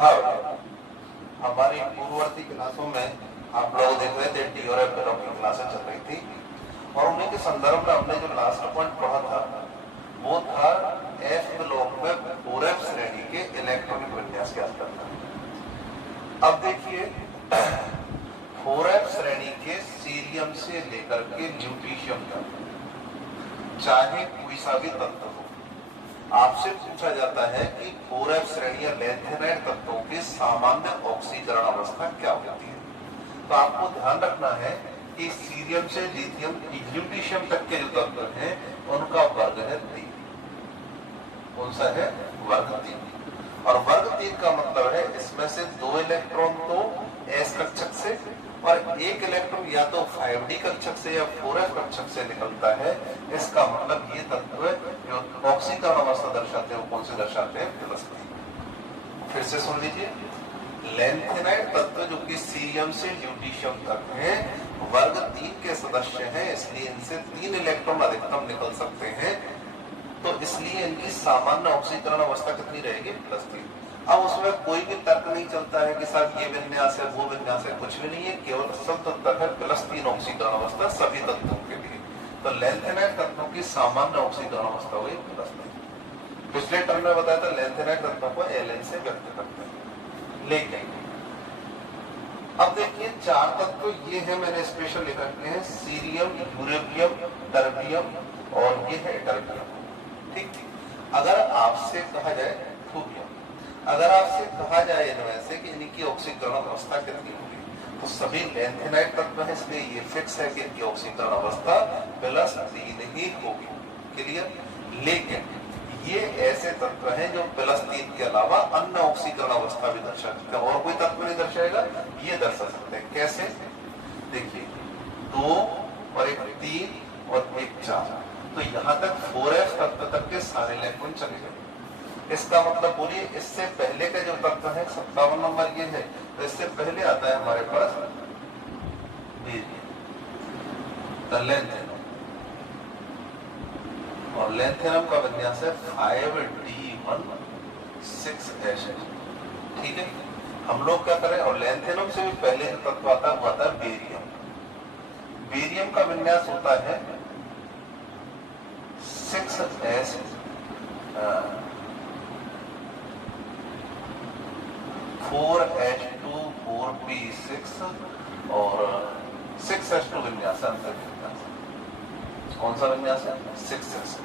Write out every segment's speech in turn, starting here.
हाँ, हमारी पूर्ववर्ती क्लासों में आप लोग देख रहे थे डी और एफ की क्लासें चल रही थी और उन्हीं के संदर्भ में हमने जो लास्ट पॉइंट पढ़ा था वो था एफ ब्लॉक में 4f श्रेणी के इलेक्ट्रॉनिक विन्यास के अंतर था। अब देखिए 4f श्रेणी के सीरियम से लेकर के ल्यूटीशियम तक चाहे कोई सा भी तत्व हो, आपसे पूछा जाता है कि 4f श्रेणी या लैंथेनाइड तत्वों की सामान्य ऑक्सीकरण अवस्था क्या होती है। तो आपको ध्यान रखना है कि सीरियम से लिथियम ल्यूटीशियम तक के जो तत्व हैं उनका वर्ग है 3। कौन सा है? वर्ग 3। और वर्ग 3 का मतलब है इसमें से 2 इलेक्ट्रॉन तो s कक्षक से और 1 इलेक्ट्रॉन या तो 5d कक्षक से या 4f कक्षक से निकलता है। इसका मतलब ये तत्व जो ऑक्सीकरण अवस्था दर्शाते हैं वो कौन से दर्शाते हैं? +3। फिर से सुन लीजिए, लैंथेनाइड तत्व जो कि सीरियम से ल्यूटीशियम तक है वर्ग 3 के सदस्य हैं, इसलिए इनसे 3 इलेक्ट्रॉन अधिकतम निकल सकते हैं। तो इसलिए इनकी सामान्य ऑक्सीकरण अवस्था कितनी रहेगी? +3। अब उसमें कोई भी तर्क नहीं चलता है कि साहब ये विन्यास है वो विन्यास है, कुछ भी नहीं है, केवल सब तत्व है +3 ऑक्सीकरण अवस्था सभी तत्वों के लिए। तो लैंथेनाइड तत्वों की सामान्य ऑक्सीकरण अवस्था हुई +3। पिछले टर्म में बताया था लैंथेनाइड तत्वों को Ln से व्यक्त करते हैं। लेकिन अब देखिए 4 तत्व ये है, मैंने स्पेशल लिख रखे हैं, सीरियम, यूरेनियम, टर्बियम और ये है टर्बियम। ठीक, अगर आपसे कहा जाए थोबियम, अगर आपसे कहा जाए इनमें से कि इनकी ऑक्सीकरण अवस्था कितनी होगी, तो सभी लैंथेनाइड तत्व है, इसलिए ये फिक्स है कि इनकी ऑक्सीकरण अवस्था +3 ही होगी। क्लियर? लेकिन ये ऐसे तत्व हैं जो +3 के अलावा अन्य ऑक्सीकरण अवस्था भी दर्शा सकते हैं। और कोई तत्व नहीं दर्शाएगा, ये दर्शा सकते हैं। कैसे? देखिए 2 और 1 3 और 1 4, तो यहां तक 4f तत्व तक के सारे इलेक्ट्रॉन चले गए। इसका मतलब बोलिए इससे पहले का जो तत्व है 57 नंबर ये है, तो इससे पहले आता है हमारे पास लैंथेनम, और लैंथेनम का विन्यास है 5d16h। ठीक है, हम लोग क्या करें, और लैंथेनम से भी पहले तत्व आता है बेरियम। बेरियम का विन्यास होता है 6s 4h2 4p6 और 6s2 विन्यास है। कौन सा विन्यास है? 6s।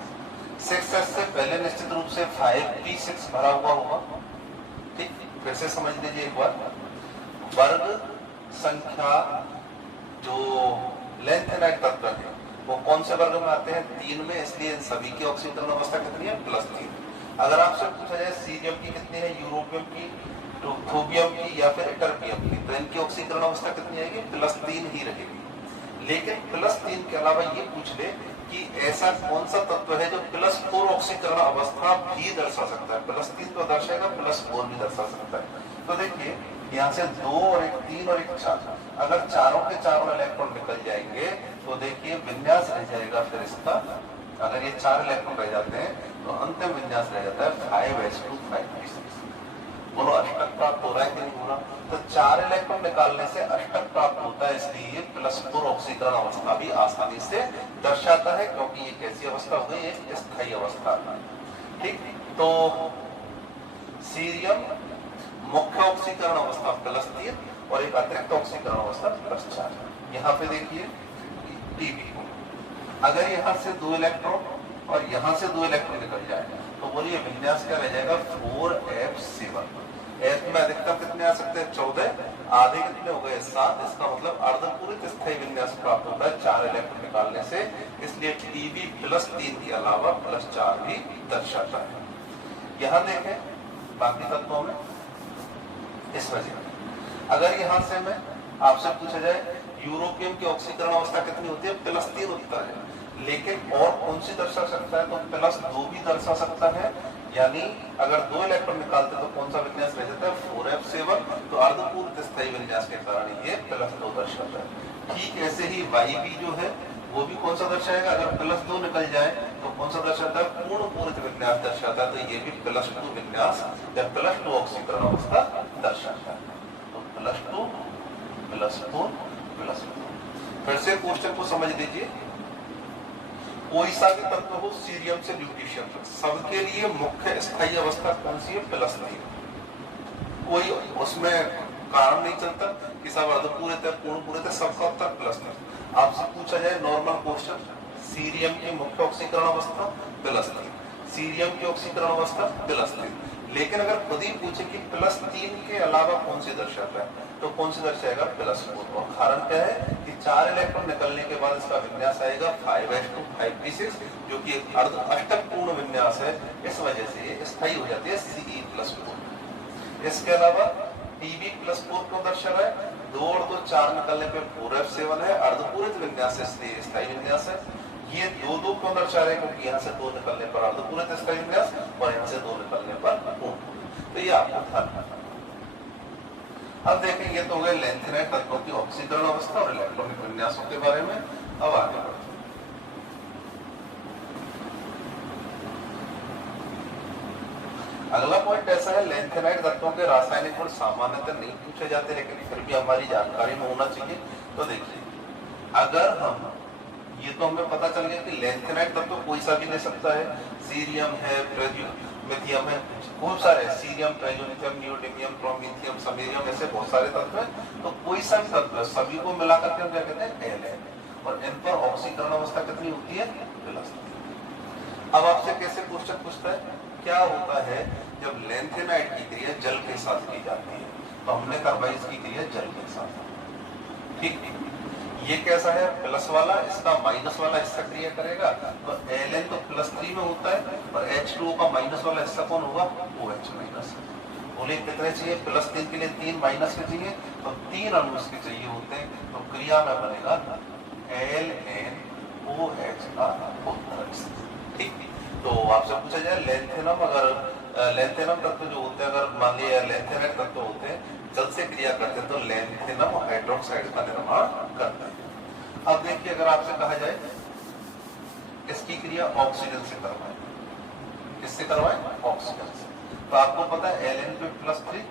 6s से पहले निश्चित रूप से 5p6 भरा हुआ होगा। ठीक, फिर से समझ लीजिए एक बार, वर्ग संख्या जो लैंथेनाइड तत्व है वो कौन से वर्ग में आते हैं? 3 में, इसलिए इन सभी की ऑक्सीकरण अवस्था कितनी है? +3। अगर आपसे पूछा जाए सीरियम की कितनी है, यूरोपियम की, थोबियम की या फिर टर्बियम की, तो इनकी ऑक्सीकरण अवस्था कितनी आएगी? +3 ही रहेगी। लेकिन +3 के अलावा ये पूछ ले कि ऐसा कौन सा तत्व है जो +4 ऑक्सीकरण अवस्था भी दर्शा सकता है। +3 तो दर्शाएगा, +4 भी दर्शा सकता है। तो देखिए यहाँ से 2 और 1 3 और 1 4, अगर चारों के चारों इलेक्ट्रॉन निकल जाएंगे तो देखिए विन्यास रह जाएगा फिर इसका, अगर ये 4 इलेक्ट्रॉन रह जाते हैं तो अंतिम विन्यास रह जाता है 5s2 5p6। बोलो अष्टक प्राप्त हो रहा है कि नहीं हो रहा? तो 4 इलेक्ट्रॉन निकालने से अष्टक प्राप्त होता है, इसलिए ये +4 ऑक्सीकरण अवस्था भी आसानी से दर्शाता है, क्योंकि ये कैसी अवस्था हो गई? एक स्थायी अवस्था। ठीक, तो सीरियम मुख्य ऑक्सीकरण अवस्था +3 और एक अतिरिक्त ऑक्सीकरण अवस्था +4। यहाँ पे देखिए टीबी, अगर यहाँ से 2 इलेक्ट्रॉन और यहाँ से 2 इलेक्ट्रॉन निकल जाए तो बोलिए विन्यास क्या रह जाएगा? 4f7। f में अधिकतम कितने आ सकते हैं? 14, आधे कितने हो गए? 7। इसका मतलब अर्धपूरित स्थायी विन्यास प्राप्त होता है 4 इलेक्ट्रॉन निकालने से, इसलिए टीबी +3 के अलावा +4 भी दर्शाता है। यहाँ देखें बाकी तत्वों में इस वजह, अगर यहाँ से मैं आपसे पूछा जाए यूरोपियम की ऑक्सीकरण अवस्था कितनी होती है? +3 उत्तर है, लेकिन और कौन सी दर्शा सकता है? तो +2 भी दर्शा सकता है, यानी अगर 2 इलेक्ट्रॉन निकालते तो कौन सा विन्यास रह जाता है? 4f7। तो अर्धपूर्ण स्थायी विन्यास के कारण ये +2 दर्शाता है। ठीक ऐसे ही YB जो है वो भी कौन सा दर्शाएगा? अगर +2 निकल जाए तो कौन सा दर्शाता है? पूर्ण पूरित विन्यास दर्शाता है। तो ये भी +2 विन्यास या +2 ऑक्सीकरण अवस्था दर्शाता है। तो +2 +4 +2। फिर से क्वेश्चन को समझ लीजिए। कोई सा भी तत्व हो सीरियम से ल्यूटीशियम तक, सबके लिए मुख्य स्थायी अवस्था कौन सी है? +3। कोई उसमें कारण नहीं चलता कि सब अर्धपूरित है, पूर्ण पूरित है, सबका उत्तर +3। आपसे पूछा जाए नॉर्मल क्वेश्चन, सीरियम की मुख्य ऑक्सीकरण अवस्था +3, सीरियम की ऑक्सीकरण अवस्था +3। लेकिन अगर खुद ही पूछे कि +3 के अलावा कौन सी दर्शाता है, तो कौन सी दर्शाएगा? +4। और कारण क्या है कि 4 इलेक्ट्रॉन निकलने के बाद इसका विन्यास आएगा 5s2 5p6, जो कि एक अर्ध अष्टक पूर्ण विन्यास है। इस वजह से ये स्थायी हो जाती है Ce+4। इसके अलावा Tb+4 को दर्शा रहा है, 2 और 2 4 निकलने पे 4f7 है, अर्धपूरित विन्यास है, इसलिए स्थायी विन्यास है। ये 2 क्यों दर्शा रहे हैं? क्योंकि यहाँ से 2 निकलने पर अर्धपूरित स्थायी विन्यास और यहाँ से 2 निकलने पर पूर्ण। तो ये आपको ध्यान रखना। अब देखेंगे तो हो गए लेंथेनाइड तत्वों की ऑक्सीकरण अवस्था और इलेक्ट्रॉनिक विन्यासों के बारे में। अब आगे बढ़ते हैं। अगला पॉइंट ऐसा है, लेंथेनाइड तत्वों के रासायनिक गुण सामान्यतः नहीं पूछे जाते, लेकिन फिर भी हमारी जानकारी में होना चाहिए। तो देखिए, अगर हम ये तो हमें पता चल गया कि लेंथेनाइड तत्व कोई सा भी ले सकता है, सीरियम है, प्रेज्यूमिथियम है, बहुत सारे सीरियम, प्रेज्यूमिथियम, नियोडीमियम, प्रोमीथियम, समैरियम, ऐसे बहुत सारे तत्व हैं। तो कोई सा भी तत्व सभी को मिलाकर के हम क्या कहते हैं? एल। और इन पर ऑक्सीकरण अवस्था कितनी होती है? +3। अब आपसे कैसे क्वेश्चन पूछता है, क्या होता है जब लेंथेनाइड की क्रिया जल के साथ की जाती है? तो हमने करवाई इसकी क्रिया जल के साथ। ठीक, ये कैसा है? प्लस वाला, इसका माइनस वाला हिस्सा क्रिया करेगा, तो Ln तो +3 में होता है, और H2O का माइनस वाला हिस्सा कौन होगा? OH-। बोले कितने चाहिए? +3 के लिए 3 माइनस के चाहिए, तो 3 अणु इसके चाहिए होते हैं। तो क्रिया में बनेगा LnOH का उत्तर। ठीक, तो आपसे पूछा जाए लेंथेनम, अगर लेंथेनम तत्व जो होते हैं, अगर मान लिया लेंथेनाइड तत्व होते हैं, जल से क्रिया करते हैं, तो लेंथेनम हाइड्रोक्साइड का निर्माण करते हैं। अब देखिए, अगर आपसे कहा जाए इसकी क्रिया ऑक्सीजन से करवाएं, किससे करवाएं? ऑक्सीजन से। तो आपको पता है Ln पे +3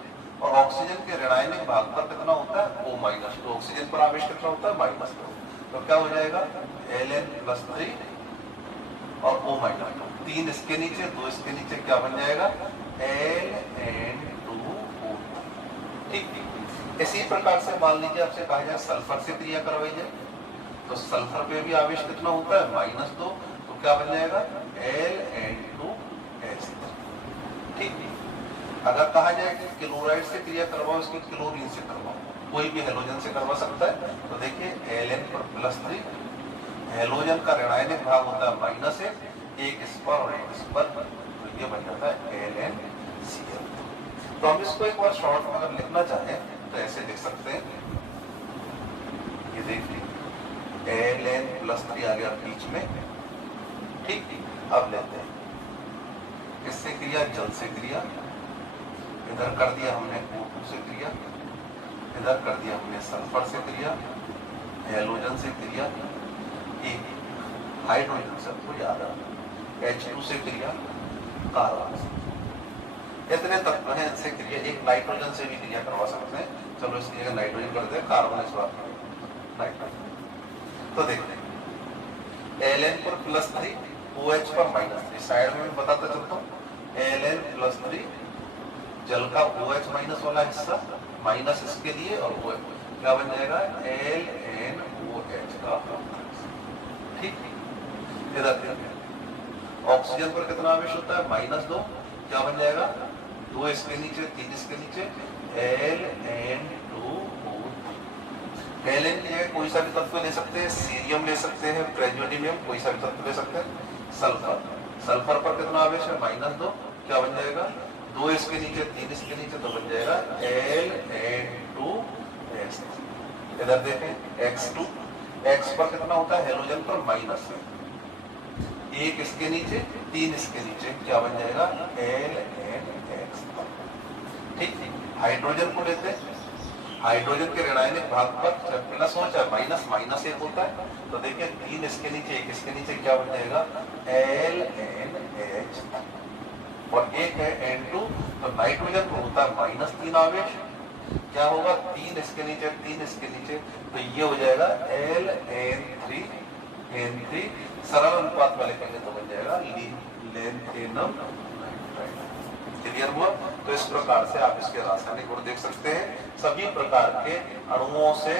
और ऑक्सीजन के ऋणायनिक भाग पर कितना होता है? O-। तो ऑक्सीजन पर आवेश कितना होता है? -2। तो क्या हो जाएगा? Ln +3 और O-2, 3 इसके नीचे, 2 इसके नीचे, क्या बन जाएगा? Ln2O। ठीक, इसी प्रकार से मान लीजिए आपसे कहा जाए सल्फर से क्रिया करवाई जाए, तो सल्फर पे भी आवेश कितना होता है? -2। तो क्या बन जाएगा? Ln2S। ठीक, अगर कहा जाए कि क्लोराइड से क्रिया करवाओ, इसकी क्लोरीन से करवाओ, कोई भी हेलोजन से करवा सकता है, तो देखिए Ln पर +3, हेलोजन का ऋणायनिक भाग होता है -1, एक इस पर और एक इस पर, तो ये बन जाता है LnCl। तो हम इसको एक बार शॉर्ट में अगर लिखना चाहें तो ऐसे लिख सकते हैं, ये देखिए Ln +3 आ गया बीच में। ठीक, अब लेते हैं इससे क्रिया, जल से क्रिया, इधर कर दिया हमने O2 से क्रिया, इधर कर दिया हमने सल्फर से क्रिया, हेलोजन से क्रिया, एक हाइड्रोजन से, आपको याद रखना, H2 से क्रिया, कार्बन से। इतने तत्व हैं, इनसे क्रिया, एक नाइट्रोजन से भी क्रिया करवा सकते हैं। चलो इसकी जगह नाइट्रोजन करते हैं, कार्बन इस बार नाइट्रोजन। तो देखते हैं Ln पर +3, OH पर -3, साइड में बताता चलता हूँ। Ln +3, जल का OH- वाला हिस्सा, माइनस इसके लिए, और OH क्या बन जाएगा? LnOH का। ठीक, इधर ऑक्सीजन पर कितना आवेश होता है? -2, क्या बन जाएगा? 2 इसके नीचे, 3 इसके नीचे, Ln2O। Ln की जगह कोई सा भी तत्व ले सकते हैं, सीरियम ले सकते हैं, प्रेज्यूडियम, कोई सा भी तत्व ले सकते हैं। सल्फर, सल्फर पर कितना आवेश है? -2, क्या बन जाएगा? 2 इसके नीचे, 3 इसके नीचे, तो बन जाएगा Ln2S। इधर देखें X2, X पर कितना होता है? हेलोजन पर -1, एक इसके नीचे, 3 इसके नीचे, क्या बन जाएगा? LnX। ठीक, हाइड्रोजन को लेते हैं, हाइड्रोजन के ऋणायनिक भाग पर चाहे प्लस हो चाहे माइनस, माइनस एक होता है। तो देखिए 3 इसके नीचे, एक इसके नीचे, क्या बन जाएगा LNH, और एक है N2। तो नाइट्रोजन को होता है -3 आवेश, क्या होगा 3 इसके नीचे 3 इसके नीचे, तो ये हो जाएगा LN3 N3। सरल अनुपात में लिखेंगे तो बन जाएगा लैंथेनम नाइट्राइड। क्लियर हुआ? तो इस प्रकार से आप इसके रासायनिक गुण देख सकते हैं। सभी प्रकार के अणुओं से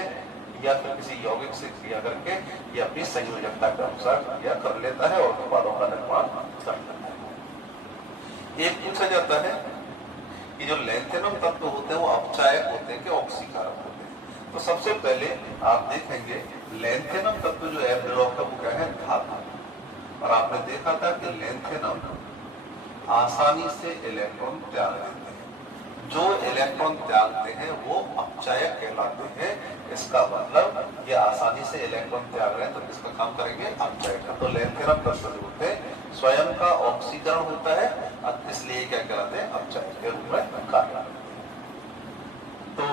या फिर किसी यौगिक से क्रिया करके ये अपनी संयोजकता के अनुसार क्रिया कर लेता है और उत्पादों का निर्माण करता है। एक पूछा जाता है कि जो लैंथेनम तत्व होते हैं वो अपचायक होते हैं कि ऑक्सीकारक होते हैं। तो सबसे पहले आप देखेंगे लैंथेनम तत्व जो है ब्लॉक का वो क्या है, धातु। और आपने देखा था कि लैंथेनम आसानी से इलेक्ट्रॉन त्याग देते हैं। जो इलेक्ट्रॉन त्यागते हैं वो अपचायक कहलाते हैं। इसका मतलब ये आसानी से इलेक्ट्रॉन त्याग रहे हैं तो किसका काम करेंगे, अपचायक का। तो लैंथेनम तत्व जो होते हैं स्वयं का ऑक्सीकरण होता है, इसलिए क्या कहलाते हैं, अपचायक के रूप में कार्य। तो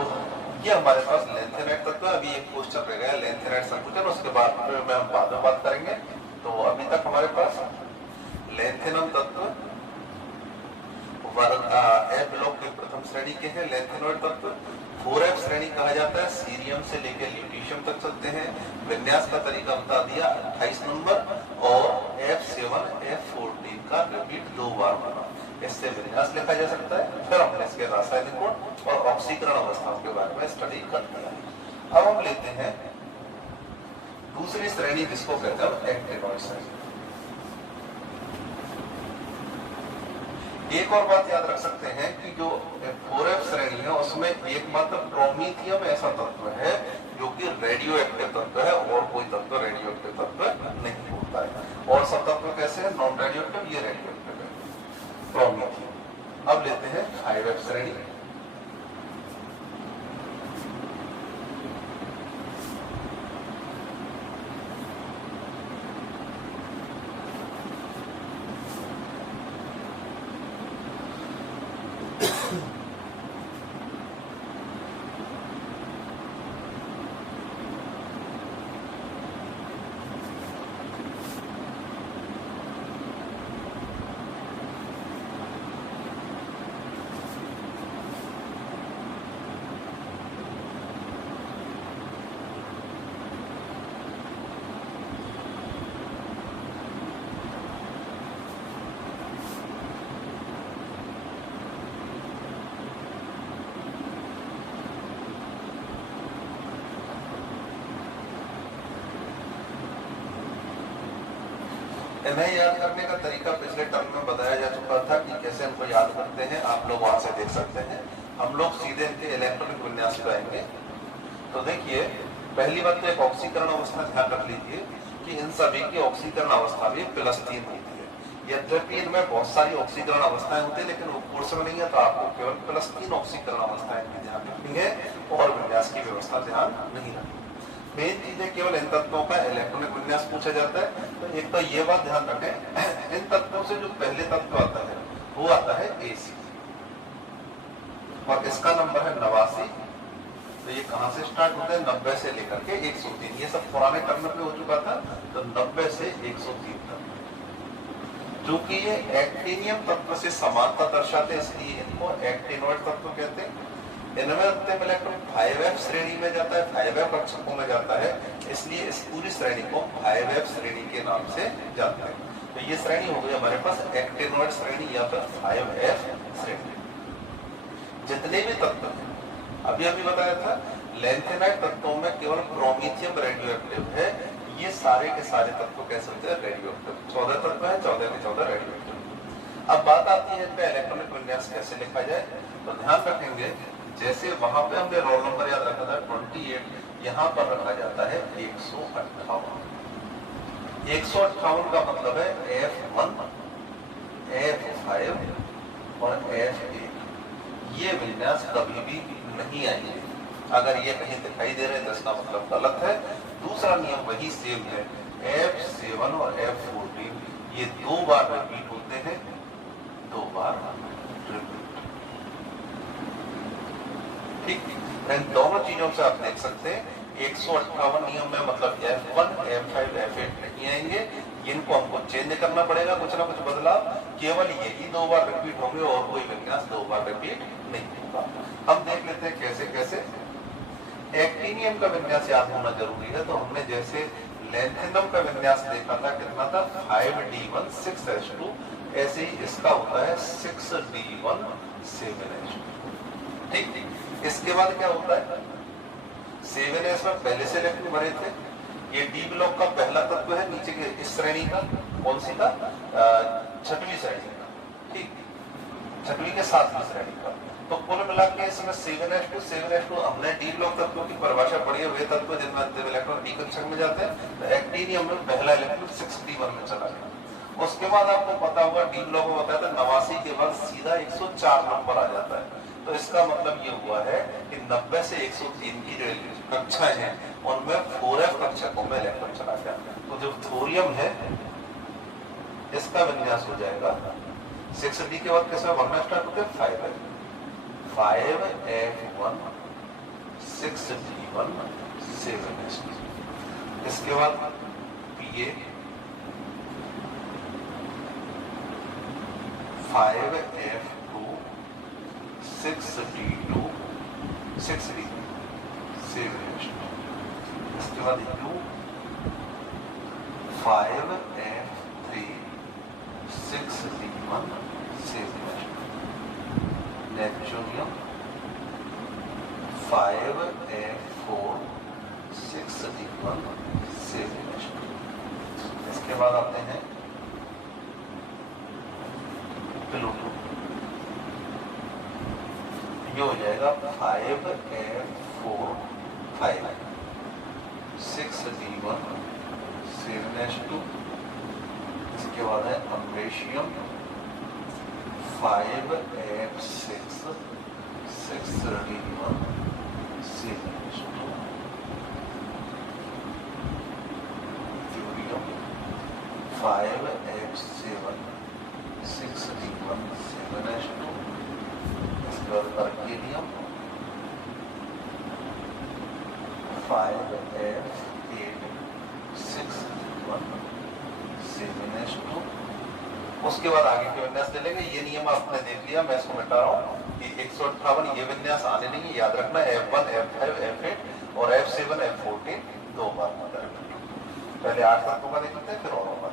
ये हमारे पास लैंथेनाइट तत्व है। अभी एक क्वेश्चन रह गया लैंथेनाइट संकुचन, उसके बाद में हम बाद में बात करेंगे। तो अभी तक हमारे पास लैंथेनम तत्व वर्ग ए ब्लॉक के प्रथम श्रेणी के हैं। लैंथेनॉइड तत्व 4F श्रेणी कहा जाता है, सीरियम से लेकर ल्यूटीशियम तक चलते हैं। विन्यास का तरीका बता दिया 28 नंबर, और F7 F14 का रिपीट 2 बार बना, इससे विन्यास लिखा जा सकता है। फिर हमने इसके रासायनिक गुण और ऑक्सीकरण अवस्थाओं के बारे में स्टडी कर लिया। अब हम लेते हैं दूसरी श्रेणी जिसको कहते हैं एक्टिनॉइड श्रेणी। एक और बात याद रख सकते हैं कि जो 4F श्रेणी है उसमें एकमात्र प्रोमीथियम ऐसा तत्व है जो कि रेडियो एक्टिव तत्व है, और कोई तत्व रेडियो एक्टिव तत्व नहीं होता है। और सब तत्व कैसे है, नॉन रेडियो एक्टिव, ये रेडियो एक्टिव है प्रोमीथियम। अब लेते हैं 5F श्रेणी। इन्हें याद करने का तरीका पिछले टर्म में बताया जा चुका था कि कैसे इनको याद करते हैं, आप लोग वहां से देख सकते हैं। हम लोग सीधे इनके इलेक्ट्रॉनिक विन्यास पे आएंगे। तो देखिए पहली बात तो एक ऑक्सीकरण अवस्था ध्यान रख लीजिए कि इन सभी की ऑक्सीकरण अवस्था भी +3 होती है। यद्यपि इनमें बहुत सारी ऑक्सीकरण अवस्थाएं होती है लेकिन वो कोर्स में नहीं है, तो आपको केवल +3 ऑक्सीकरण अवस्थाएं ध्यान रखनी है और विन्यास की व्यवस्था ध्यान नहीं रखनी। मेन चीजें केवल इन तत्वों का इलेक्ट्रॉनिक विन्यास पूछा जाता है। तो एक तो ये बात ध्यान रखें, इन तत्वों से जो पहले तत्व आता है वो आता है AC, और इसका नंबर है 89। तो ये कहां से स्टार्ट होता है, 90 से लेकर के 103। ये सब पुराने टर्म पे हो चुका था, तो 90 से 103 तक। क्योंकि ये एक्टिनियम तत्व से समानता दर्शाते हैं इसलिए इनको एक्टिनॉइड तत्व कहते हैं। इनमें अंतिम इलेक्ट्रॉन 5F श्रेणी में जाता है, 5F कक्षकों में जाता है, इसलिए इस पूरी श्रेणी को 5F श्रेणी के नाम से जानते हैं। तो ये श्रेणी हो गई हमारे पास एक्टिनॉइड श्रेणी या फिर 5F श्रेणी। जितने भी तत्व अभी अभी बताया था लैंथेनाइड तत्वों में केवल प्रोमीथियम रेडियो एक्टिव है, ये सारे के सारे तत्व कैसे होते हैं, रेडियो एक्टिव। 14 तत्व है, 14 के 14 रेडियो एक्टिव। अब बात आती है इनका इलेक्ट्रॉनिक विन्यास कैसे लिखा जाए। तो ध्यान रखेंगे जैसे वहां पे हमने रोल नंबर याद रखा था 28, यहाँ पर रखा जाता है 158। 158 का मतलब है F1, F5 और F8। ये विन्यास कभी भी नहीं आएंगे। अगर ये कहीं दिखाई दे रहे हैं तो इसका मतलब गलत है। दूसरा नियम वही सेम है, F7 और F14 ये 2 बार रिपीट होते हैं, 2 बार रिपीट। ठीक, इन दोनों चीजों से आप देख सकते हैं 158 नियम में मतलब F1, F5, F8 नहीं आएंगे, इनको हमको चेंज करना पड़ेगा, कुछ ना कुछ बदलाव, केवल यही 2 बार रिपीट होंगे और कोई विन्यास 2 बार रिपीट नहीं होगा। हम देख लेते हैं कैसे कैसे। एक्टिनियम का विन्यास याद होना जरूरी है, तो हमने जैसे लेंथेनम का विन्यास देखा था, कितना था 5D1 6H2, ऐसे ही इसका होता है 6D1 7H2। ठीक, इसके बाद क्या होता है 7S में पहले से इलेक्ट्रॉन भरे थे, ये डी ब्लॉक का पहला तत्व है नीचे के इस श्रेणी का, कौन सी का, छठवीं श्रेणी का, ठीक, छठवीं के 7वीं श्रेणी का। तो कुल मिला के इसमें 7H2 हमने डी ब्लॉक तत्वों की परिभाषा पढ़ी है, वे तत्व जिनमें अंतिम इलेक्ट्रॉन डी कक्षक में जाते हैं, तो एक्टिनियम में पहला इलेक्ट्रॉन 6D1 में चला गया। उसके बाद आपको पता होगा डी ब्लॉक में बताया था 89 के बाद सीधा 104 नंबर आ जाता है, तो इसका मतलब ये हुआ है कि 90 से 103 की जो कक्षाएं हैं उनमें 4F कक्षकों में इलेक्ट्रॉन चला गया। तो जो थोरियम है इसका विन्यास हो जाएगा 6D के बाद किसमें बनना स्टार्ट होता है 5F1 6D1 7H2, इसके बाद PA 5F2 6D2 6D 7H2, इसके बाद U 5F3 6D1 7H2, neptunium 5F4 6D1 7H2, इसके बाद आते हैं प्लूटो, ये हो जाएगा 5F4 5 6D1 7H2, इसके बाद है अम्बेशियम 5F6 6D1 7H2, यूरियम 5F7 6D1 7H2, इसके बाद अर्कीनियम 5F8 6D1 7H2। उसके बाद आगे के विन्यास ले लेंगे। ये नियम आपने देख लिया, मैं इसको मिटा रहा हूँ कि 158 ये विन्यास आने नहीं है, याद रखना F1 F5 F8 और F7 F14 दो बार होता है। पहले 8 तत्वों का देख लेते हैं, फिर और होगा।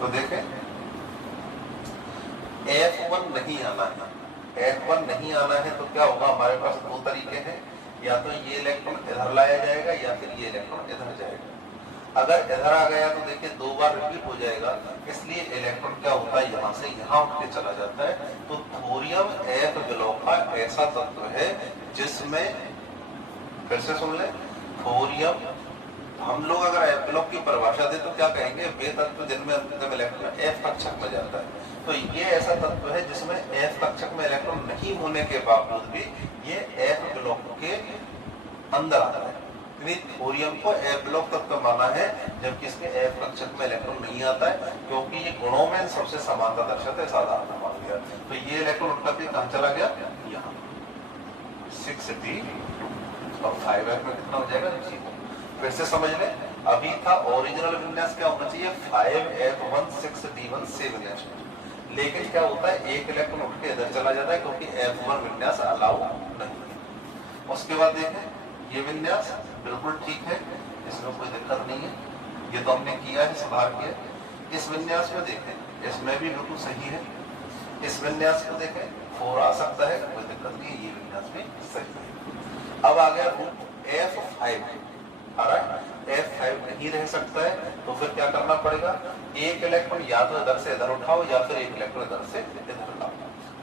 तो देखें F1 नहीं आना है, F1 नहीं आना है तो क्या होगा, हमारे पास दो तरीके हैं, या तो ये इलेक्ट्रॉन इधर लाया जाएगा या फिर ये इलेक्ट्रॉन इधर जाएगा। अगर इधर आ गया तो देखिए दो बार रिपीट हो जाएगा, इसलिए इलेक्ट्रॉन क्या होता है यहाँ से यहाँ उठ के चला जाता है। तो थोरियम F ब्लॉक का ऐसा तत्व है जिसमें, फिर से सुन ले, थोरियम, हम लोग अगर F ब्लॉक की परिभाषा दे तो क्या कहेंगे, वे तत्व जिनमें अंतिम इलेक्ट्रॉन F कक्षक में जाता है। तो ये ऐसा तत्व है जिसमें F कक्षक में इलेक्ट्रॉन नहीं होने के बावजूद भी ये F ब्लॉक के अंदर आता है। थोरियम को F ब्लॉक तत्व माना है, जबकि इसके F कक्षक में इलेक्ट्रॉन नहीं आता है, क्योंकि ये गुणों में सबसे समानता दर्शाता है, साधारण मान लिया। तो ये इलेक्ट्रॉन उठकर के कहां चला गया, यहाँ 6D और 5F में कितना हो जाएगा, फिर से समझ लें। अभी था ओरिजिनल विन्यास क्या होना चाहिए, 5F1 6D1 7H2, लेकिन क्या होता है एक इलेक्ट्रॉन उठ के इधर चला जाता है क्योंकि F1 विन्यास अलाउ नहीं। उसके बाद देखें ये विन्यास बिल्कुल ठीक है, इसमें कोई दिक्कत नहीं है, ये तो हमने किया है, सुधार किया। इस विन्यास में देखें, इसमें भी बिल्कुल सही है। इस विन्यास को देखें 4 आ सकता है, कोई दिक्कत नहीं, ये विन्यास भी सही है। अब आ गया F5 आ रहा है, F5 नहीं रह सकता है, तो फिर क्या करना पड़ेगा, एक इलेक्ट्रॉन या तो इधर से इधर उठाओ या फिर एक इलेक्ट्रॉन इधर से इधर लाओ।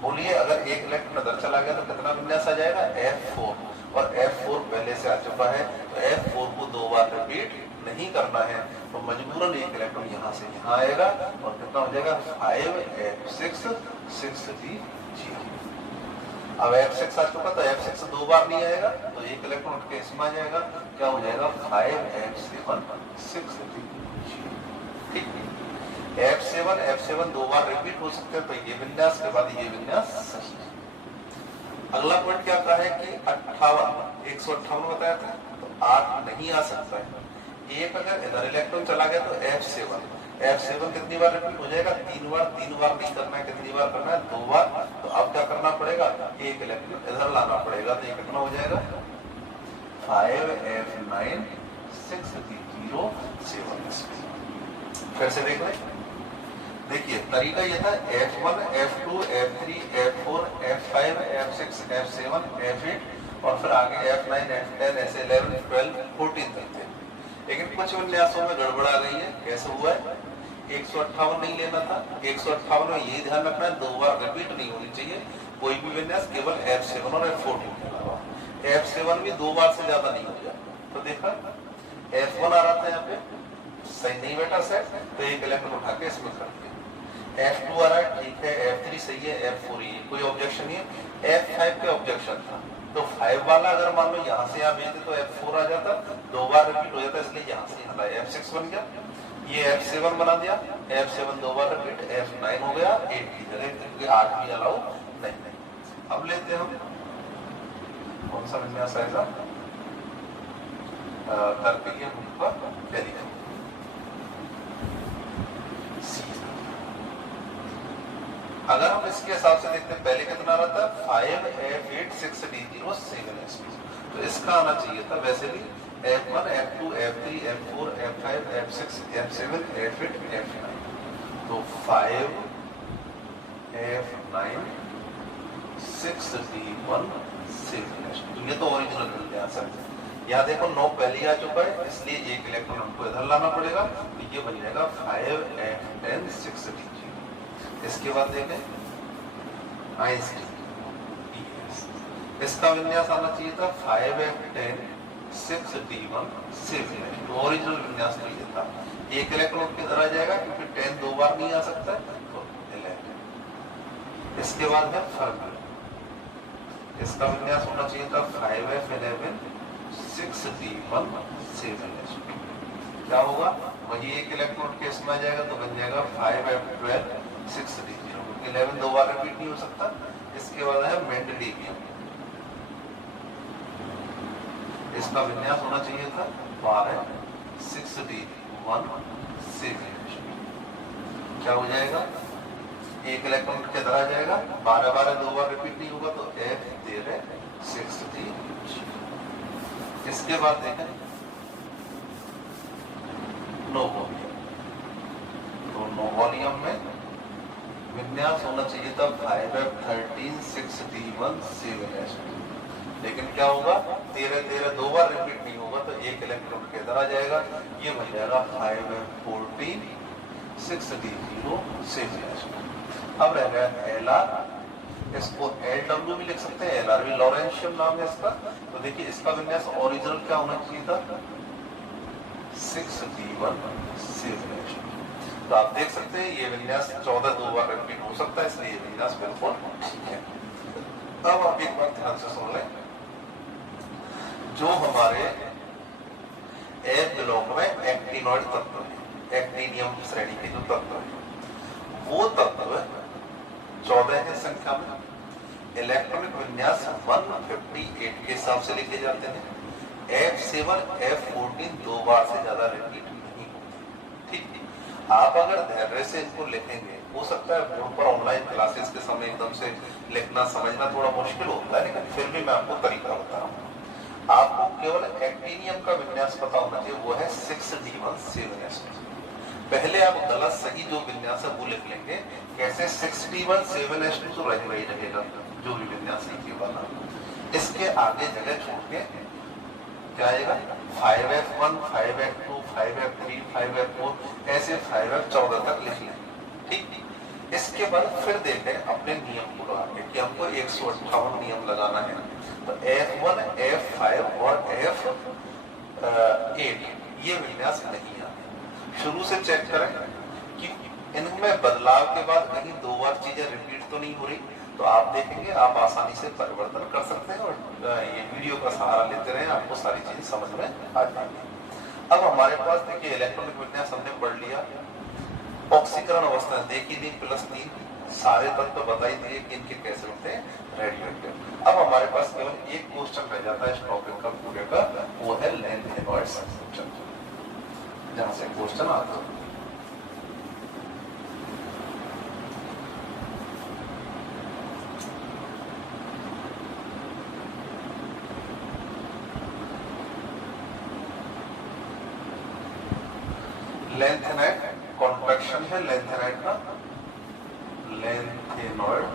बोलिए अगर एक इलेक्ट्रॉन इधर चला गया तो कितना विन्यास आ जाएगा, F4, और F4 पहले से आ चुका है, तो F4 को दो बार रिपीट नहीं करना है, तो मजबूरन एक इलेक्ट्रॉन यहाँ से यहाँ आएगा और कितना हो जाएगा 5F6 6D। अब F6 आ चुका तो F6 दो बार नहीं आएगा, तो एक इलेक्ट्रॉन उठ के इसमें आ जाएगा, क्या हो जाएगा 5F7 6D। ठीक, F7 दो बार रिपीट हो सकते हैं, तो ये विन्यास के बाद ये विन्यास सही है। अगला पॉइंट क्या कहा है कि 158 बताया था, तो 8 नहीं आ सकता है। एक अगर इधर इलेक्ट्रॉन चला गया तो F7 कितनी बार रिपीट हो जाएगा? 3 बार। 3 बार नहीं करना है, कितनी बार करना है? 2 बार। तो अब क्या करना पड़ेगा? एक इलेक्ट्रॉन इधर लाना पड़ेगा, तो ये कितना हो जाएगा? 5F9 6D0 7sp। फिर से देख लें, देखिए तरीका ये था F1 F2 F3 F4 F5 F6 F7 F8 और फिर आगे F9 F10 ऐसे 11 12 14 तक थे। लेकिन कुछ विन्यासों में गड़बड़ आ गई है। कैसे हुआ है? 158 नहीं लेना था। 158 में यही ध्यान रखना है, दो बार रिपीट नहीं होनी चाहिए कोई भी विन्यास, केवल F7 और F14 के अलावा। F7 भी दो बार से ज्यादा नहीं हो जाए। तो देखा F1 आ रहा था यहाँ पे, सही नहीं बेटा सेट, तो एक इलेक्ट्रॉन उठा के इसमें कर दिया। F2 आ रहा है, ठीक है, F3 सही है, F4 ही कोई ऑब्जेक्शन नहीं है। F5 पे ऑब्जेक्शन था, तो 5 वाला अगर मान लो यहाँ से यहाँ भेजते तो F4 आ जाता, दो बार रिपीट हो जाता, इसलिए यहाँ से हटा F6 बन गया, ये F7 बना दिया, F7 दो बार रिपीट, F9 हो गया 8 की जगह, क्योंकि 8 भी अलाउ नहीं। अब लेते हैं हम कौन सा विन्यास आएगा करके ये उनका टेलीफोन अगर हम इसके हिसाब से देखते हैं, पहले कितना आ रहा था? 5F8 6D0 7sp। तो इसका आना चाहिए था वैसे भी F1 F2 F3 F4 F5 F6 F7 F8 F9। तो 5F9 6D1 7sp। ये तो ओरिजिनल मिल गया सर। यहाँ देखो 9 पहले आ चुका है, इसलिए एक इलेक्ट्रॉन हमको इधर लाना पड़ेगा, तो ये बन जाएगा 5F10 6D0। इसके बाद देखें इसका विन्यास आना चाहिए था 5F10 6D1 7sp। ओरिजिनल विन्यास तो ये था। एक इलेक्ट्रॉन किधर आ जाएगा, क्योंकि 10 दो बार नहीं आ सकता, तो 11। इसके बाद है फर्मी, इसका विन्यास होना चाहिए था 5F11 6D1 7sp। क्या होगा? वही एक इलेक्ट्रॉन केस में आ जाएगा, तो बन जाएगा 5F12 6D0, क्योंकि 11 दो बार रिपीट नहीं हो सकता। इसके बाद है मेंडेलिवियम, इसका विन्यास होना चाहिए था 12 6D1 7sp। क्या हो जाएगा? एक इलेक्ट्रॉन किधर आ जाएगा? 12 दो बार रिपीट नहीं होगा, तो F13 6D। इसके बाद देखें नो वॉल्यूम, तो नो वॉल्यूम में विन्यास होना चाहिए था 5F13 6D1 7sp। लेकिन क्या होगा? 13 दो बार रिपीट नहीं होगा, तो एक इलेक्ट्रॉन के इधर आ जाएगा, ये बन जाएगा 5F14 6D0 7sp। अब रह गया Lr, इसको Lw भी लिख सकते हैं, Lr भी लॉरेंशियम नाम है इसका। तो देखिए इसका विन्यास ओरिजिनल क्या होना चाहिए था? 6D1 7sp। तो आप देख सकते हैं ये विन्यास 14 दो बार रिपीट हो सकता है, इसलिए ये विन्यास बिल्कुल ठीक है। अब आप एक बार ध्यान से सुन लें, जो हमारे F ब्लॉक में एक्टिनॉइड तत्व है, एक्टिनियम श्रेणी के जो तत्व है, वो तत्व 14 है संख्या में, इलेक्ट्रॉनिक विन्यास 158 के हिसाब से लिखे जाते हैं। F7 F14 दो बार से ज्यादा रिपीट नहीं होती। ठीक, आप अगर धैर्य से इनको लिखेंगे, हो सकता है बोर्ड पर ऑनलाइन क्लासेस के समय एकदम से लिखना समझना थोड़ा मुश्किल होता है, लेकिन फिर भी मैं आपको तरीका बता रहा हूँ। आपको केवल एक्टिनियम का विन्यास पता होना चाहिए, वो है 6D1 7sp। पहले आप गलत सही जो विन्यास है वो लिख लेंगे। कैसे? 6D1 7sp तो रहेगा जो भी विन्यास लिखिए वाला, इसके आगे जगह छोड़ के क्या आएगा? 5F1 5F2 5F3 5F4 ऐसे 5F14 तक लिख लें। ठीक, इसके बाद फिर देखें अपने नियम को लगा के कि हमको 158 नियम लगाना है। तो F1 F5 और F8 ये विन्यास नहीं आते। शुरू से चेक करें कि इनमें बदलाव के बाद कहीं दो बार चीजें रिपीट तो नहीं हो रही, तो आप देखेंगे आप आसानी से परिवर्तन कर सकते हैं, और ये वीडियो का सहारा लेते रहे, आपको सारी चीजें समझ में आ जाएंगी। अब हमारे पास देखिए इलेक्ट्रॉनिक विन्यास हमने पढ़ लिया, ऑक्सीकरण अवस्था देखी दी +3 सारे तत्व बताई दिए कि इनके कैसे होते हैं रेडियो एक्टिव। अब हमारे पास केवल एक क्वेश्चन रह जाता है इस टॉपिक का पूरे का, वो है लैंथेनॉइड संकुचन, जहां से क्वेश्चन आता है। लैंथेनाइड कॉन्ट्रैक्शन है लैंथेनाइड का, लैंथेनॉइड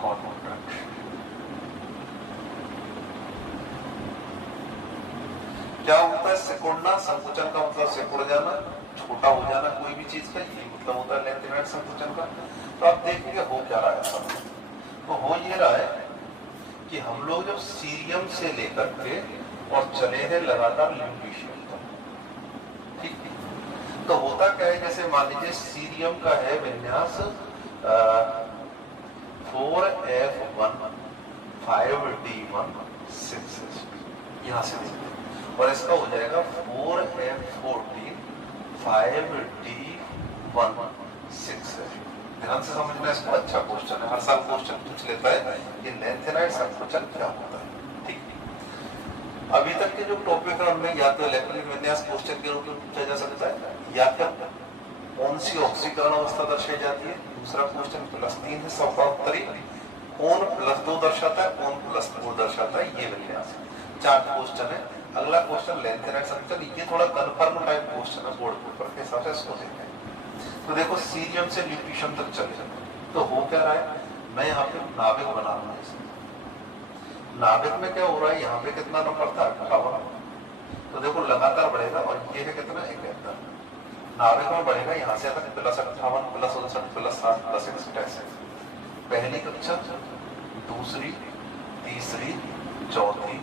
कॉन्ट्रैक्शन क्या होता है? सिकुड़ना, संकुचन का मतलब सिकुड़ जाना, छोटा हो जाना कोई भी चीज का, ये मतलब होता है लैंथेनॉइड संकुचन का। तो आप देखेंगे हो क्या रहा है सब, तो हो ये रहा है कि हम लोग जब सीरियम से लेकर के और चले हैं लगातार ल्यूटीशियम तक, ठीक है? तो होता क्या है, जैसे मान लीजिए सीरियम का है विन्यास 4F1 5D1 6Sp, यहां से देखते हैं, और इसका हो जाएगा 4F14 5D1 6Sp। ध्यान से समझना इसको, अच्छा क्वेश्चन है, हर साल क्वेश्चन पूछ लेता है कि लैंथेनाइड संकुचन क्या होता है, ठीक है? अभी तक के जो टॉपिक है उनमें या तो इलेक्ट्रॉनिक विन्यास क्वेश्चन के रूप में पूछा जा सकता है, या फिर कौन सी ऑक्सीकरण अवस्था दर्शाई जाती है। दूसरा क्वेश्चन +3 है, सबका उत्तरी कौन +2 दर्शाता है, कौन +4 दर्शाता है, ये विन्यास। 4 क्वेश्चन है। अगला क्वेश्चन लैंथेनाइड संकुचन, ये थोड़ा कन्फर्म टाइप क्वेश्चन है बोर्ड पेपर के हिसाब से, इसको देखें। तो देखो सीरियम से ल्यूटीशियम तक चले जाते, तो हो क्या रहा है, मैं यहाँ पे नाभिक बना रहा हूँ। नाभिक में क्या हो रहा है, यहाँ पे कितना नंबर था 58, तो देखो लगातार बढ़ेगा, और ये है कितना 71, नाभिक में बढ़ेगा यहाँ से तक +58 +59 +60 +61। पहली कक्षा, दूसरी, तीसरी, चौथी,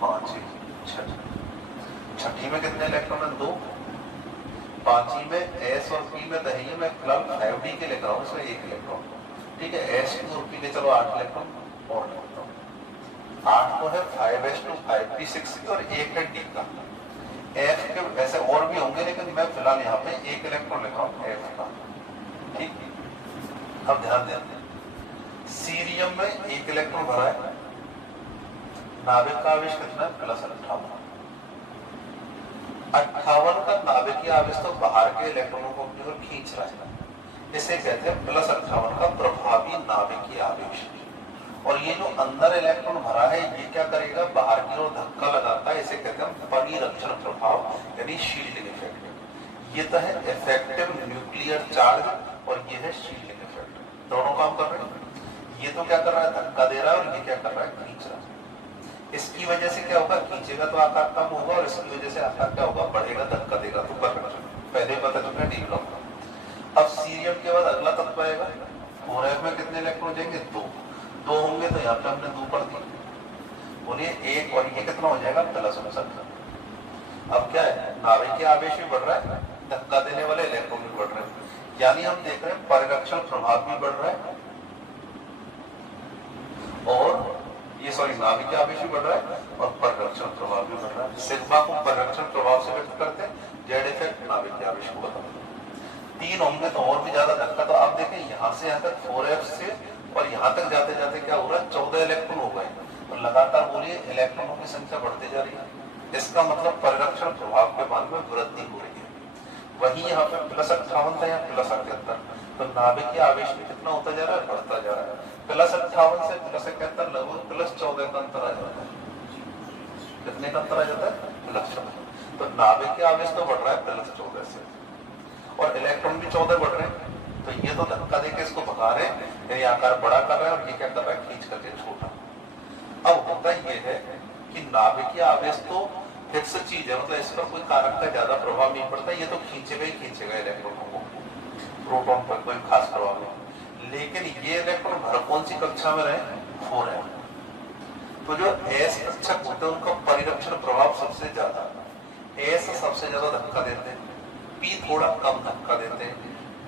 पांचवी, छठी में कितने इलेक्ट्रॉन है 2, पांचवी में एस और पी में दही में फिलहाल 5D के लिख रहा हूँ, इसमें 1 इलेक्ट्रॉन, ठीक है? S2 और P के चलो 8 इलेक्ट्रॉन और लिखता हूँ, 8 तो है 5s2 5p6 और 1 है D का। F के वैसे और भी होंगे, लेकिन मैं फिलहाल यहाँ पे 1 इलेक्ट्रॉन लिख रहा हूँ F का, ठीक। अब ध्यान देते हैं, सीरियम में 1 इलेक्ट्रॉन भरा है, नाभिक का आवेश कितना है +58, 58 का नाभिकीय आवेश तो बाहर के इलेक्ट्रॉनों को अपनी ओर खींच रहा है, इसे कहते हैं +58 का प्रभावी नाभिकीय आवेश। और ये जो अंदर इलेक्ट्रॉन भरा है, ये क्या करेगा, बाहर की ओर धक्का लगाता है, इसे कहते हैं परिरक्षण प्रभाव, यानी शील्डिंग इफेक्ट। ये तो है इफेक्टिव न्यूक्लियर चार्ज, और ये है शील्डिंग इफेक्ट, दोनों काम कर रहे हैं। ये तो क्या कर रहा है, धक्का दे रहा है, और ये क्या कर रहा है, खींच रहा है। इसकी वजह से क्या होगा, खींचेगा तो आकार कम होगा, और इसकी वजह से आकार क्या होगा, बढ़ेगा, धक्का देगा तो परिरक्षण, पहले पता चुका है डी ब्लॉक। अब सीरियम के बाद अगला तत्व आएगा, 4F में कितने इलेक्ट्रॉन जाएंगे, 2 होंगे, तो यहाँ पे हमने 2 पढ़ दी, बोलिए 1, और ये कितना हो जाएगा +59। अब क्या है, नाभिकीय आवेश भी बढ़ रहा है, धक्का देने वाले इलेक्ट्रॉन भी बढ़ रहे हैं, यानी हम देख रहे हैं परिरक्षण प्रभाव भी बढ़ रहा है, और ये नाभिकीय आवेश भी बढ़ रहा है, और परिरक्षण प्रभाव भी बढ़ रहा है। सिग्मा को परिरक्षण प्रभाव से व्यक्त करते हैं, जेड इफेक्ट नाभिकीय आवेश को बताते हैं। 3 होंगे तो और भी ज्यादा धक्का, तो आप देखें यहाँ से यहाँ तक 4F से और यहाँ तक जाते जाते क्या हो रहा है, 14 इलेक्ट्रॉन हो गए, और लगातार बोलिए इलेक्ट्रॉनों की संख्या बढ़ती जा रही है। इसका मतलब परिरक्षण प्रभाव के मान में वृद्धि हो रही है। वही यहाँ पे +58 था, यहाँ +78, तो नाभिकीय आवेश में कितना होता जा रहा है, बढ़ता जा रहा है। +58 से +71 लगभग +14 का अंतर आ जाता है। कितने का अंतर आ जाता है, +14। तो नाभिकीय आवेश तो बढ़ रहा है +14 से, और इलेक्ट्रॉन भी 14 बढ़ रहे हैं, तो ये तो धक्का देके इसको भगा रहे हैं, यानी आकार बड़ा कर रहा है, और ये क्या कर रहा है, खींच करके छोटा। अब होता ये है कि नाभिकीय आवेश तो फिक्स चीज है, मतलब इस पर कोई कारक का ज्यादा प्रभाव नहीं पड़ता, ये तो खींचेगा ही खींचेगा इलेक्ट्रॉनों को, प्रोटॉन पर कोई खास प्रभाव नहीं। लेकिन ये इलेक्ट्रॉन भर कौन सी कक्षा में रहे, 4F। तो जो S कक्षक होते हैं उनका परिरक्षण प्रभाव सबसे ज्यादा, S सबसे ज्यादा धक्का देते हैं, P थोड़ा कम धक्का देते हैं,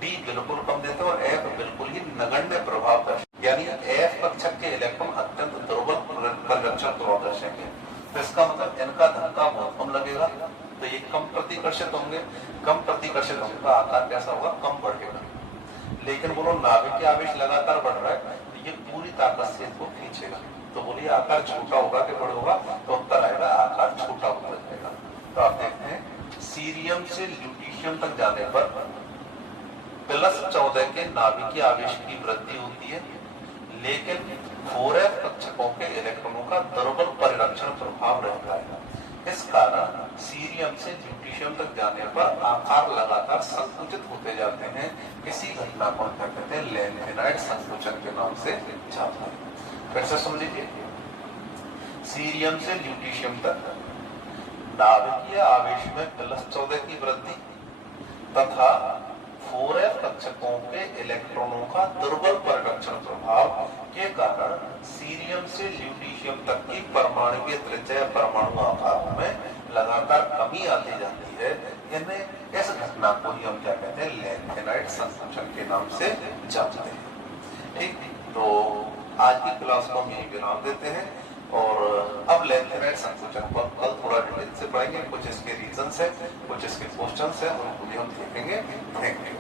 D बिल्कुल कम देते हैं, और F बिल्कुल ही नगण्य प्रभाव दर्शक, यानी F कक्षक के इलेक्ट्रॉन अत्यंत दुर्बल परिरक्षण प्रभाव दर्शक। तो इसका मतलब इनका धक्का बहुत कम लगेगा, तो ये कम प्रतिकर्षित होंगे, कम प्रतिकर्षित होंगे, आकार कैसा होगा, कम बढ़ लेकिन बोलो नाभिकीय आवेश लगातार बढ़ रहा है, ये पूरी ताकत से इसको खींचेगा। तो बोलिए आकार छोटा होगा कि बड़ा होगा? तो उत्तर आएगा आकार छोटा होता जाएगा। तो आप देखते हैं सीरियम से ल्यूटीशियम तक जाने पर +14 के नाभिकीय आवेश की वृद्धि होती है, लेकिन 4f कक्षकों के इलेक्ट्रॉनों का दुर्बल परिरक्षण प्रभाव रहता है। इस कारण सीरियम से ल्यूटीशियम तक जाने पर आकार लगातार संकुचित होते जाते हैं। इसी घटना को क्या कहते हैं? लैंथेनाइड संकुचन के नाम से जाता है। फिर से सुन लीजिए, सीरियम से ल्यूटीशियम तक नाभिकीय आवेश में +14 की वृद्धि तथा 4f कक्षकों के इलेक्ट्रॉनों का दुर्बल परिरक्षण प्रभाव के कारण सीरियम से ल्यूटीशियम तक की परमाणुकीय त्रिज्या परमाणु आकार में लगातार कमी आती जाती है। इन्हें इस घटना को ही हम क्या कहते हैं? लैंथेनाइड संकुचन के नाम से जानते हैं। ठीक, तो आज की क्लास को हम यही विराम देते हैं और अब लैंथेनाइड संकुचन को कल थोड़ा डिटेल से पढ़ेंगे। कुछ इसके रीजंस है, कुछ इसके क्वेश्चंस है, उनको भी हम देखेंगे। Thank you.